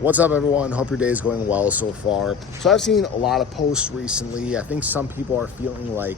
What's up, everyone? Hope your day is going well so far. So I've seen a lot of posts recently. I think some people are feeling like,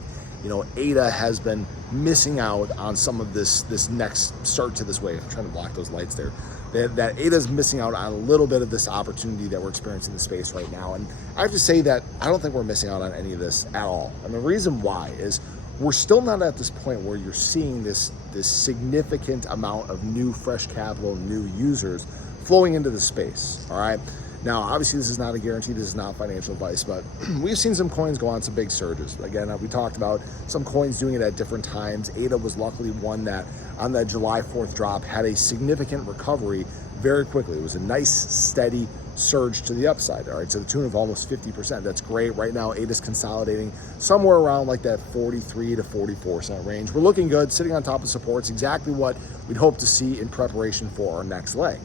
ADA has been missing out on some of this next start to this wave. I'm trying to block those lights there. That ADA is missing out on a little bit of this opportunity that we're experiencing in the space right now. And I have to say that I don't think we're missing out on any of this at all. And the reason why is we're still not at this point where you're seeing this significant amount of new fresh capital, new users flowing into the space, all right? Now, obviously, this is not a guarantee, this is not financial advice, but we've seen some coins go on some big surges. Again, we talked about some coins doing it at different times. ADA was luckily one that, on that July 4th drop, had a significant recovery very quickly. It was a nice, steady surge to the upside, all right, to the tune of almost 50%. That's great. Right now, ADA's consolidating somewhere around like that 43 to 44% range. We're looking good, sitting on top of supports, exactly what we'd hope to see in preparation for our next leg.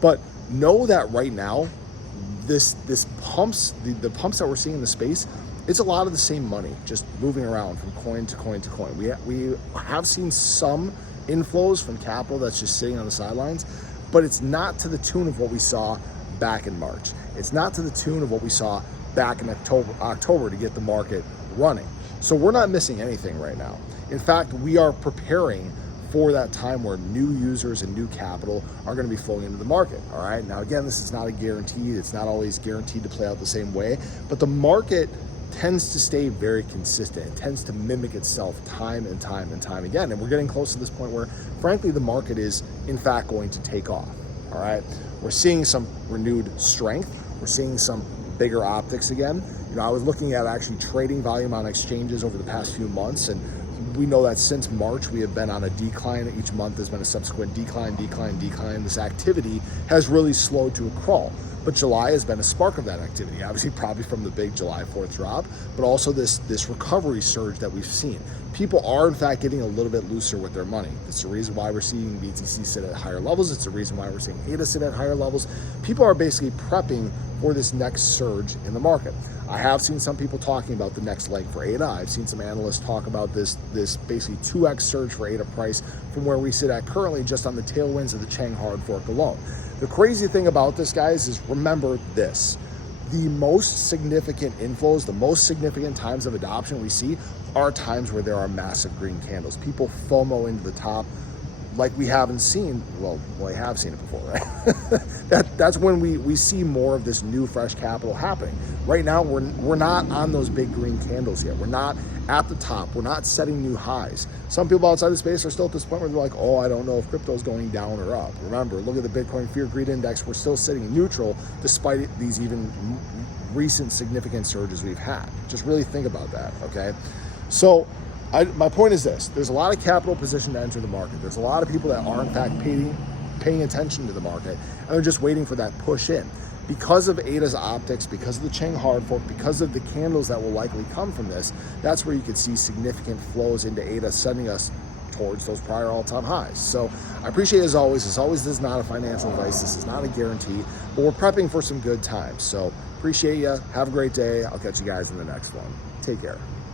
But know that right now, the pumps that we're seeing in the space, it's a lot of the same money just moving around from coin to coin to coin. We have seen some inflows from capital that's just sitting on the sidelines, but it's not to the tune of what we saw back in March. It's not to the tune of what we saw back in October to get the market running. So we're not missing anything right now. In fact, we are preparing for that time where new users and new capital are going to be flowing into the market. All right. Now, again, this is not a guarantee. It's not always guaranteed to play out the same way, but the market tends to stay very consistent. It tends to mimic itself time and time and time again. And we're getting close to this point where, frankly, the market is in fact going to take off. All right. We're seeing some renewed strength. We're seeing some bigger optics again. I was looking at actually trading volume on exchanges over the past few months, and we know that since March, we have been on a decline. Each month there's been a subsequent decline. This activity has really slowed to a crawl. But July has been a spark of that activity, obviously probably from the big July 4th drop, but also this recovery surge that we've seen. People are in fact getting a little bit looser with their money. It's the reason why we're seeing BTC sit at higher levels. It's the reason why we're seeing ADA sit at higher levels. People are basically prepping for this next surge in the market. I have seen some people talking about the next leg for ADA. I've seen some analysts talk about this basically 2x surge for ADA price from where we sit at currently, just on the tailwinds of the Chang hard fork alone. The crazy thing about this, guys, is remember this. The most significant inflows, the most significant times of adoption we see are times where there are massive green candles. People FOMO into the top like we haven't seen. Well, we have seen it before, right? That's when we see more of this new fresh capital happening. Right now, we're not on those big green candles yet. We're not at the top. We're not setting new highs. Some people outside the space are still at this point where they're like, oh, I don't know if crypto's going down or up. Remember, look at the Bitcoin Fear Greed Index. We're still sitting neutral despite these even recent significant surges we've had. Just really think about that, okay? So my point is this. There's a lot of capital positioned to enter the market. There's a lot of people that are in fact paying attention to the market, and they're just waiting for that push in. Because of ADA's optics, because of the Chang hard fork, because of the candles that will likely come from this, that's where you could see significant flows into ADA, sending us towards those prior all-time highs. So I appreciate, as always, this is not a financial advice. This is not a guarantee, but we're prepping for some good times. So appreciate you. Have a great day. I'll catch you guys in the next one. Take care.